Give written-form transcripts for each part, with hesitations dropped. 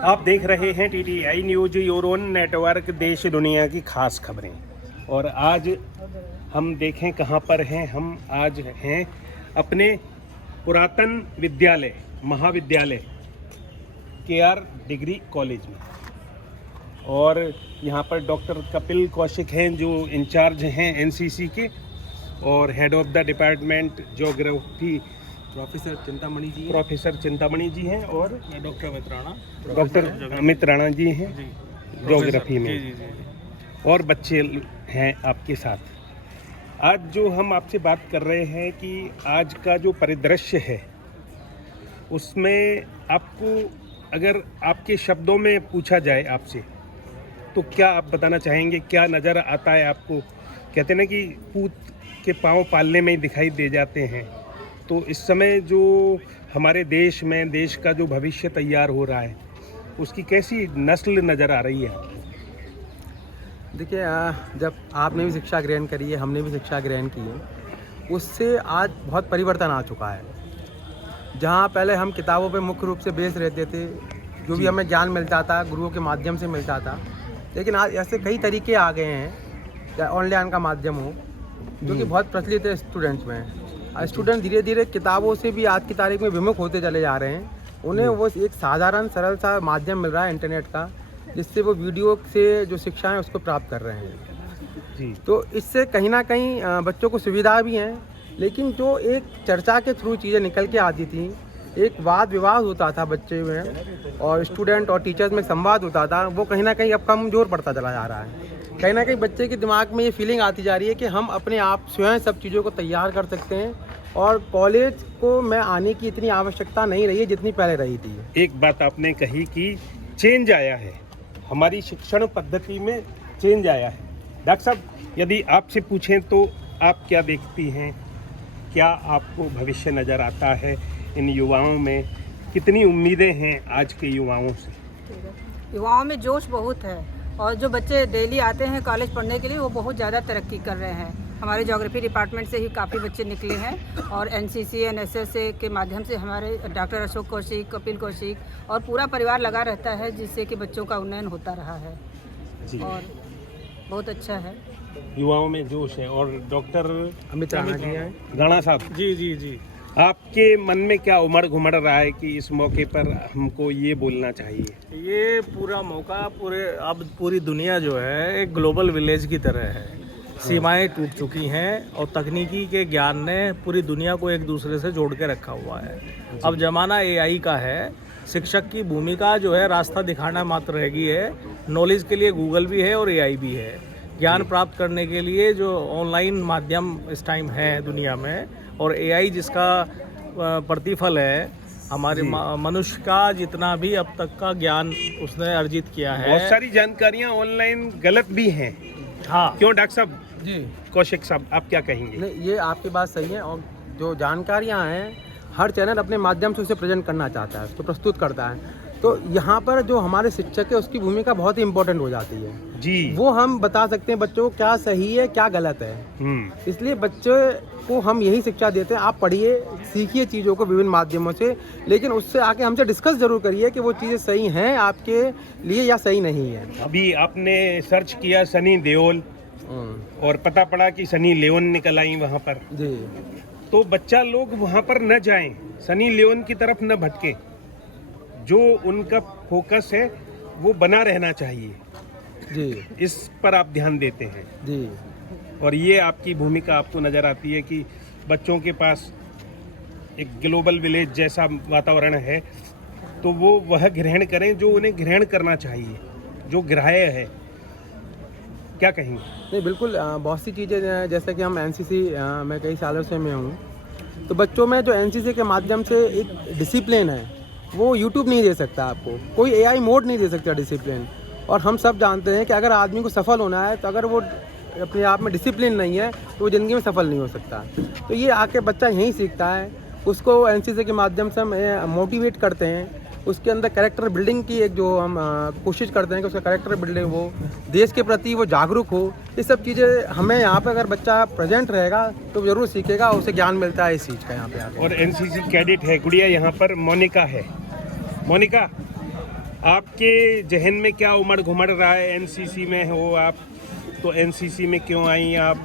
आप देख रहे हैं TTI news your own network, देश दुनिया की खास खबरें। और आज हम देखें कहां पर हैं। हम आज हैं अपने पुरातन विद्यालय महाविद्यालय KR डिग्री कॉलेज में। और यहां पर डॉक्टर कपिल कौशिक हैं जो इंचार्ज हैं NCC के, और head of the department geography professor Chintamani ji हैं, और डॉक्टर अमित राणा जी हैं ज्योग्राफी में। जी। और बच्चे हैं आपके साथ। आज जो हम आपसे बात कर रहे हैं कि आज का जो परिदृश्य है उसमें आपको अगर आपके शब्दों में पूछा जाए आपसे, तो क्या आप बताना चाहेंगे? क्या नज़र आता है आपको? कहते हैं ना कि पूत के पाँव पालने में ही दिखाई दे जाते हैं। तो इस समय जो हमारे देश में देश का जो भविष्य तैयार हो रहा है, उसकी कैसी नस्ल नज़र आ रही है? देखिए, जब आपने भी शिक्षा ग्रहण करी है, हमने भी शिक्षा ग्रहण की है, उससे आज बहुत परिवर्तन आ चुका है। जहाँ पहले हम किताबों पे मुख्य रूप से बेस रहते थे, जो भी हमें ज्ञान मिलता था गुरुओं के माध्यम से मिलता था, लेकिन आज ऐसे कई तरीके आ गए हैं, चाहे ऑनलाइन का माध्यम हो, जो कि बहुत प्रचलित है स्टूडेंट्स में। स्टूडेंट धीरे धीरे किताबों से भी आज की तारीख में विमुख होते चले जा रहे हैं। उन्हें वो एक साधारण सरल सा माध्यम मिल रहा है इंटरनेट का, जिससे वो वीडियो से जो शिक्षा है उसको प्राप्त कर रहे हैं जी। तो इससे कहीं ना कहीं बच्चों को सुविधा भी हैं, लेकिन जो एक चर्चा के थ्रू चीज़ें निकल के आती थी, एक वाद विवाद होता था बच्चे में और स्टूडेंट और टीचर्स में संवाद होता था, वो कहीं ना कहीं अब कमज़ोर पड़ता चला जा रहा है। कहीं ना कहीं बच्चे के दिमाग में ये फीलिंग आती जा रही है कि हम अपने आप स्वयं सब चीज़ों को तैयार कर सकते हैं, और कॉलेज को में आने की इतनी आवश्यकता नहीं रही है जितनी पहले रही थी। एक बात आपने कही कि चेंज आया है, हमारी शिक्षण पद्धति में चेंज आया है। डॉक्टर साहब, यदि आपसे पूछें तो आप क्या देखती हैं? क्या आपको भविष्य नज़र आता है इन युवाओं में? कितनी उम्मीदें हैं आज के युवाओं से? युवाओं में जोश बहुत है, और जो बच्चे डेली आते हैं कॉलेज पढ़ने के लिए, वो बहुत ज़्यादा तरक्की कर रहे हैं। हमारे ज्योग्राफी डिपार्टमेंट से ही काफ़ी बच्चे निकले हैं, और NCC NSS के माध्यम से हमारे डॉक्टर अशोक कौशिक, कपिल कौशिक और पूरा परिवार लगा रहता है, जिससे कि बच्चों का उन्नयन होता रहा है जी। और बहुत अच्छा है, युवाओं में जोश है। और डॉक्टर अमित राणा जी हैं, राणा साहब जी, आपके मन में क्या उमड़ घुमड़ रहा है कि इस मौके पर हमको ये बोलना चाहिए? ये पूरा मौका अब पूरी दुनिया जो है एक ग्लोबल विलेज की तरह है। सीमाएं टूट चुकी हैं और तकनीकी के ज्ञान ने पूरी दुनिया को एक दूसरे से जोड़ के रखा हुआ है। अब जमाना AI का है। शिक्षक की भूमिका जो है रास्ता दिखाना मात्र रह गई है। नॉलेज के लिए गूगल भी है और AI भी है। ज्ञान प्राप्त करने के लिए जो ऑनलाइन माध्यम इस टाइम है दुनिया में, और AI जिसका प्रतिफल है हमारे मनुष्य का जितना भी अब तक का ज्ञान उसने अर्जित किया है। बहुत सारी जानकारियाँ ऑनलाइन गलत भी हैं। हाँ, क्यों डॉक्टर साहब जी? कौशिक साहब, आप क्या कहेंगे? नहीं, ये आपकी बात सही है। और जो जानकारियाँ हैं, हर चैनल अपने माध्यम से उसे प्रेजेंट करना चाहता है, उसको प्रस्तुत करता है। तो यहाँ पर जो हमारे शिक्षक है उसकी भूमिका बहुत ही इम्पोर्टेंट हो जाती है जी। वो हम बता सकते हैं बच्चों को क्या सही है क्या गलत है। इसलिए बच्चों को हम यही शिक्षा देते हैं, आप पढ़िए, सीखिए चीज़ों को विभिन्न माध्यमों से, लेकिन उससे आके हमसे डिस्कस जरूर करिए कि वो चीज़ें सही हैं आपके लिए या सही नहीं है। अभी आपने सर्च किया सनी देओल और पता पड़ा कि सनी लियोन निकल आई वहाँ पर जी। तो बच्चा लोग वहाँ पर न जाएं, सनी लियोन की तरफ न भटके। जो उनका फोकस है वो बना रहना चाहिए जी। इस पर आप ध्यान देते हैं जी। और ये आपकी भूमिका आपको नज़र आती है कि बच्चों के पास एक ग्लोबल विलेज जैसा वातावरण है, तो वो वह ग्रहण करें जो उन्हें ग्रहण करना चाहिए, जो ग्राह्य है। क्या कहेंगे? नहीं, बिल्कुल, बहुत सी चीज़ें, जैसे कि हम NCC में कई सालों से मैं हूँ, तो बच्चों में जो NCC के माध्यम से एक डिसिप्लिन है, वो YouTube नहीं दे सकता आपको, कोई AI मोड नहीं दे सकता डिसिप्लिन। और हम सब जानते हैं कि अगर आदमी को सफल होना है, तो अगर वो अपने आप में डिसिप्लिन नहीं है तो वो ज़िंदगी में सफल नहीं हो सकता। तो ये आके बच्चा यहीं सीखता है, उसको NCC के माध्यम से हम मोटिवेट करते हैं, उसके अंदर कैरेक्टर बिल्डिंग की एक जो हम कोशिश करते हैं कि उसका कैरेक्टर बिल्डिंग हो, देश के प्रति वो जागरूक हो। ये सब चीज़ें हमें यहाँ पे अगर बच्चा प्रेजेंट रहेगा तो ज़रूर सीखेगा, उसे ज्ञान मिलता है इस चीज़ का यहाँ पे आके। और NCC कैडेट है गुड़िया यहाँ पर, मोनिका है। मोनिका, आपके जहन में क्या उमड़ घुमड़ रहा है? एनसीसी में हो आप, तो एनसीसी में क्यों आई आप,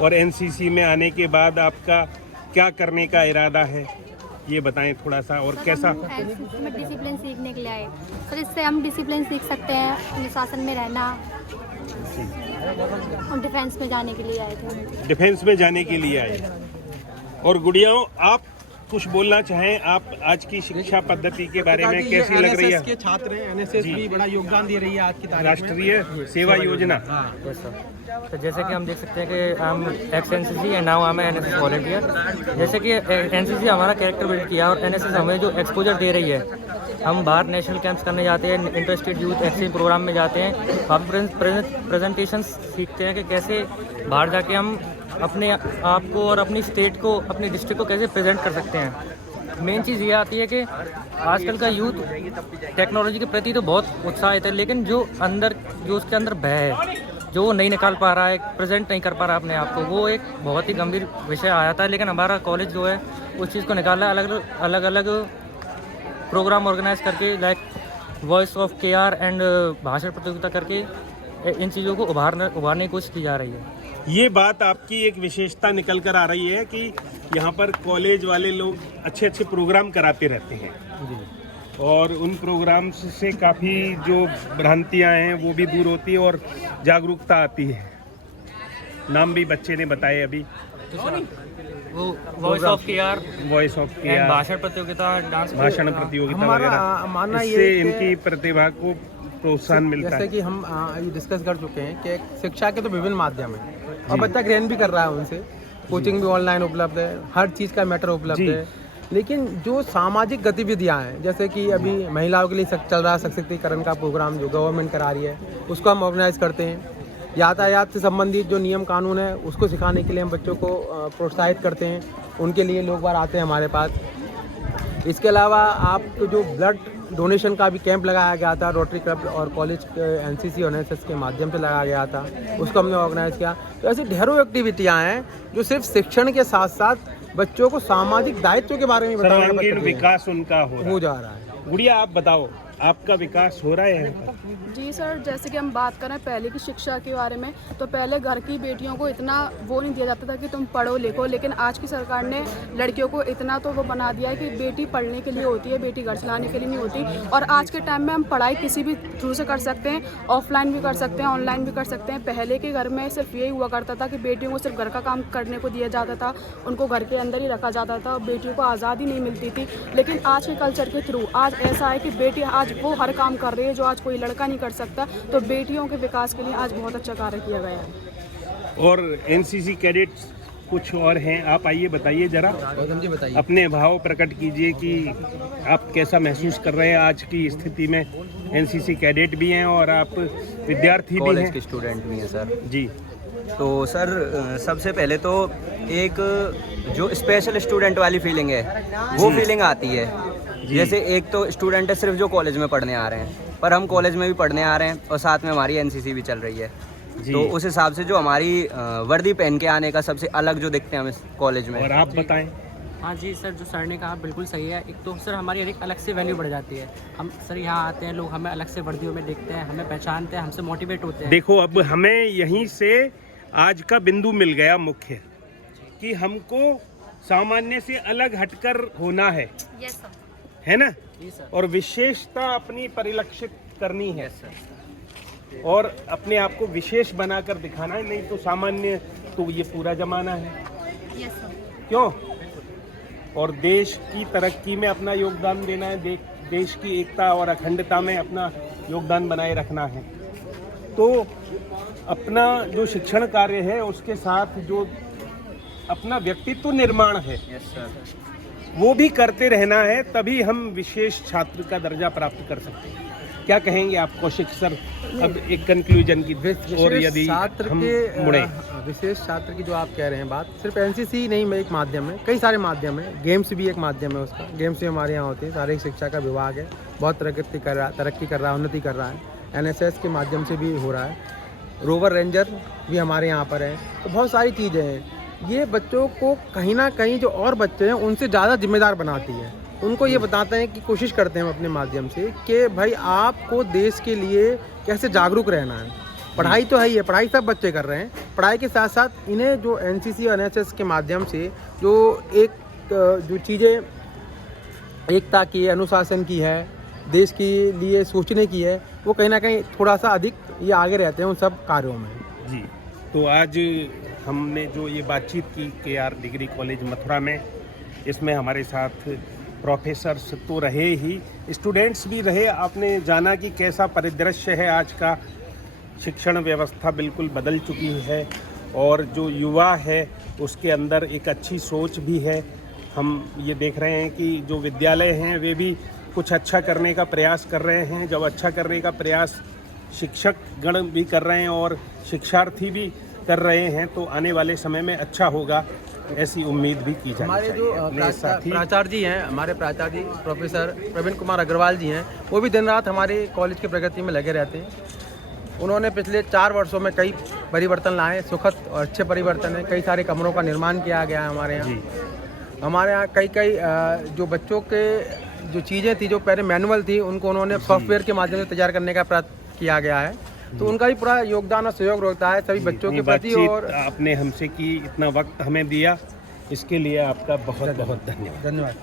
और एनसीसी में आने के बाद आपका क्या करने का इरादा है, ये बताएं थोड़ा सा। और कैसा एनसीसी में डिसिप्लिन सीखने के लिए आए सर। इससे हम डिसिप्लिन सीख सकते हैं, अनुशासन में रहना। हम डिफेंस में जाने के लिए आए थे। डिफेंस में जाने के लिए आए। और गुड़ियाओं, आप कुछ बोलना चाहें? आप आज की शिक्षा पद्धति के बारे में कैसी लग रही है? के छात्र हैं, एनएसएस भी बड़ा योगदान दे रही है आज की तारीख में। राष्ट्रीय सेवा योजना। तो जैसे कि हम देख सकते हैं कि हम एक्स एनसीसी एंड नाउ हम एनएसएस वॉलंटियर। जैसे कि एनसीसी हमारा कैरेक्टर बिल्ड किया और एनएसएस हमें जो एक्सपोजर दे रही है, हम बाहर नेशनल कैंप्स करने जाते हैं, इंटरस्टेट यूथ एक्सचेंज प्रोग्राम में जाते हैं, वहाँ प्रेजेंटेशन सीखते हैं कि कैसे बाहर जाके हम अपने आप को और अपनी स्टेट को, अपनी डिस्ट्रिक्ट को कैसे प्रेजेंट कर सकते हैं। मेन चीज़ ये आती है कि आजकल का यूथ टेक्नोलॉजी के प्रति तो बहुत उत्साहित है, लेकिन जो उसके अंदर भय है, जो वो नहीं निकाल पा रहा है, प्रेजेंट नहीं कर पा रहा अपने आप को, वो एक बहुत ही गंभीर विषय आया था। लेकिन हमारा कॉलेज जो है उस चीज़ को निकाला, अलग अलग प्रोग्राम ऑर्गेनाइज करके, like voice of KR and भाषण प्रतियोगिता करके इन चीज़ों को उभारने की कोशिश की जा रही है। ये बात आपकी एक विशेषता निकल कर आ रही है कि यहाँ पर कॉलेज वाले लोग अच्छे अच्छे प्रोग्राम कराते रहते हैं और उन प्रोग्राम से काफ़ी जो भ्रांतियाँ हैं वो भी दूर होती है और जागरूकता आती है। नाम भी बच्चे ने बताए अभी, वो वॉइस ऑफ केआर, भाषण प्रतियोगिता, डांस भाषण प्रतियोगिता वगैरह, मानना इससे ये इनकी प्रतिभा को प्रोत्साहन मिलता जैसे है। कि हम ये डिस्कस कर चुके हैं कि शिक्षा के तो विभिन्न माध्यम हैं और बच्चा ग्रहण भी कर रहा है उनसे। कोचिंग भी ऑनलाइन उपलब्ध है, हर चीज़ का मैटर उपलब्ध है। लेकिन जो सामाजिक गतिविधियां हैं, जैसे कि अभी महिलाओं के लिए चल रहा है सशक्तिकरण का प्रोग्राम जो गवर्नमेंट करा रही है, उसको हम ऑर्गेनाइज करते हैं। यातायात से संबंधित जो नियम कानून है उसको सिखाने के लिए हम बच्चों को प्रोत्साहित करते हैं, उनके लिए लोग बार आते हैं हमारे पास। इसके अलावा आपको जो ब्लड डोनेशन का भी कैंप लगाया गया था, रोटरी क्लब और कॉलेज एनसीसी और एनएसएस के माध्यम से लगाया गया था, उसको हमने ऑर्गेनाइज किया। तो ऐसी ढेरों एक्टिविटियां हैं जो सिर्फ शिक्षण के साथ साथ बच्चों को सामाजिक दायित्व के बारे में सर्वांगीण विकास उनका हो जा रहा है। गुड़िया, आप बताओ, आपका विकास हो रहा है? जी सर, जैसे कि हम बात करें पहले की शिक्षा के बारे में, तो पहले घर की बेटियों को इतना वो नहीं दिया जाता था कि तुम पढ़ो लिखो, लेकिन आज की सरकार ने लड़कियों को इतना तो वो बना दिया है कि बेटी पढ़ने के लिए होती है, बेटी घर चलाने के लिए नहीं होती। और आज के टाइम में हम पढ़ाई किसी भी थ्रू से कर सकते हैं, ऑफलाइन भी कर सकते हैं, ऑनलाइन भी कर सकते हैं। पहले के घर में सिर्फ यही हुआ करता था कि बेटियों को सिर्फ घर का काम करने को दिया जाता था, उनको घर के अंदर ही रखा जाता था, बेटियों को आज़ादी नहीं मिलती थी। लेकिन आज के कल्चर के थ्रू आज ऐसा है कि बेटी आज वो हर काम कर रही है जो आज कोई लड़का नहीं कर सकता। तो बेटियों के विकास के लिए आज बहुत अच्छा कार्य किया गया है। और एनसीसी कैडेट्स कुछ और हैं, आप आइए बताइए जरा, बताइए, अपने भाव प्रकट कीजिए कि आप कैसा महसूस कर रहे हैं आज की स्थिति में। एनसीसी कैडेट भी हैं और आप विद्यार्थी भी हैं, कॉलेज के स्टूडेंट भी हैं सर जी। तो सर सबसे पहले तो एक जो स्पेशल स्टूडेंट वाली फीलिंग है वो फीलिंग आती है। जैसे एक तो स्टूडेंट है सिर्फ जो कॉलेज में पढ़ने आ रहे हैं, पर हम कॉलेज में भी पढ़ने आ रहे हैं और साथ में हमारी एनसीसी भी चल रही है। तो उस हिसाब से जो हमारी वर्दी पहन के आने का सबसे अलग जो दिखते हैं हम इस कॉलेज में। और आप बताएं। हाँ जी सर, जो सर ने कहा बिल्कुल सही है। एक तो सर हमारी एक अलग से वैल्यू बढ़ जाती है। हम सर यहाँ आते हैं, लोग हमें अलग से वर्दियों में देखते हैं, हमें पहचानते हैं, हमसे मोटिवेट होते हैं। देखो, अब हमें यहीं से आज का बिंदु मिल गया मुख्य, कि हमको सामान्य से अलग हटकर होना है, है ना? और विशेषता अपनी परिलक्षित करनी है और अपने आप को विशेष बनाकर दिखाना है। नहीं तो सामान्य तो ये पूरा जमाना है, क्यों? और देश की तरक्की में अपना योगदान देना है, देश की एकता और अखंडता में अपना योगदान बनाए रखना है। तो अपना जो शिक्षण कार्य है उसके साथ जो अपना व्यक्तित्व निर्माण है वो भी करते रहना है, तभी हम विशेष छात्र का दर्जा प्राप्त कर सकते हैं। क्या कहेंगे आप कौशिक सर? अब एक कंक्लूजन की और यदि छात्र हम के मुड़े, विशेष छात्र की जो आप कह रहे हैं बात, सिर्फ एनसीसी नहीं में एक माध्यम है, कई सारे माध्यम है। गेम्स भी एक माध्यम है उसका, गेम्स भी हमारे यहाँ होते हैं। शारीरिक शिक्षा का विभाग है, बहुत तरक्की कर रहा है, उन्नति कर रहा है। एनएसएस के माध्यम से भी हो रहा है, रोवर रेंजर भी हमारे यहाँ पर है। तो बहुत सारी चीज़ें हैं, ये बच्चों को कहीं ना कहीं जो और बच्चे हैं उनसे ज़्यादा जिम्मेदार बनाती है। उनको ये बताते हैं कि कोशिश करते हैं हम अपने माध्यम से कि भाई आपको देश के लिए कैसे जागरूक रहना है। पढ़ाई तो है ही है, पढ़ाई सब बच्चे कर रहे हैं, पढ़ाई के साथ साथ इन्हें जो एनसीसी और एनएसएस के माध्यम से जो चीज़ें एकता की, अनुशासन की है, देश के लिए सोचने की है, वो कहीं ना कहीं थोड़ा सा अधिक ये आगे रहते हैं उन सब कार्यों में। जी, तो आज हमने जो ये बातचीत की केआर डिग्री कॉलेज मथुरा में, इसमें हमारे साथ प्रोफेसर्स तो रहे ही, स्टूडेंट्स भी रहे। आपने जाना कि कैसा परिदृश्य है आज का, शिक्षण व्यवस्था बिल्कुल बदल चुकी है और जो युवा है उसके अंदर एक अच्छी सोच भी है। हम ये देख रहे हैं कि जो विद्यालय हैं वे भी कुछ अच्छा करने का प्रयास कर रहे हैं। जब अच्छा करने का प्रयास शिक्षक गण भी कर रहे हैं और शिक्षार्थी भी कर रहे हैं तो आने वाले समय में अच्छा होगा, ऐसी उम्मीद भी की जानी हमारे चाहिए। जो अपने साथी प्राचार्य जी हैं, हमारे प्राचार्य जी प्रोफेसर प्रवीण कुमार अग्रवाल जी हैं, वो भी दिन रात हमारे कॉलेज की प्रगति में लगे रहते हैं। उन्होंने पिछले 4 वर्षों में कई परिवर्तन लाए, सुखद और अच्छे परिवर्तन है। कई सारे कमरों का निर्माण किया गया है हमारे यहाँ। हमारे यहाँ कई जो बच्चों के जो चीज़ें थी, जो पहले मैनुअल थी, उनको उन्होंने सॉफ्टवेयर के माध्यम से तैयार करने का प्रयत्न किया गया है। तो उनका भी पूरा योगदान और सहयोग रहता है सभी बच्चों के प्रति। और आपने हमसे की, इतना वक्त हमें दिया, इसके लिए आपका बहुत बहुत धन्यवाद। धन्यवाद।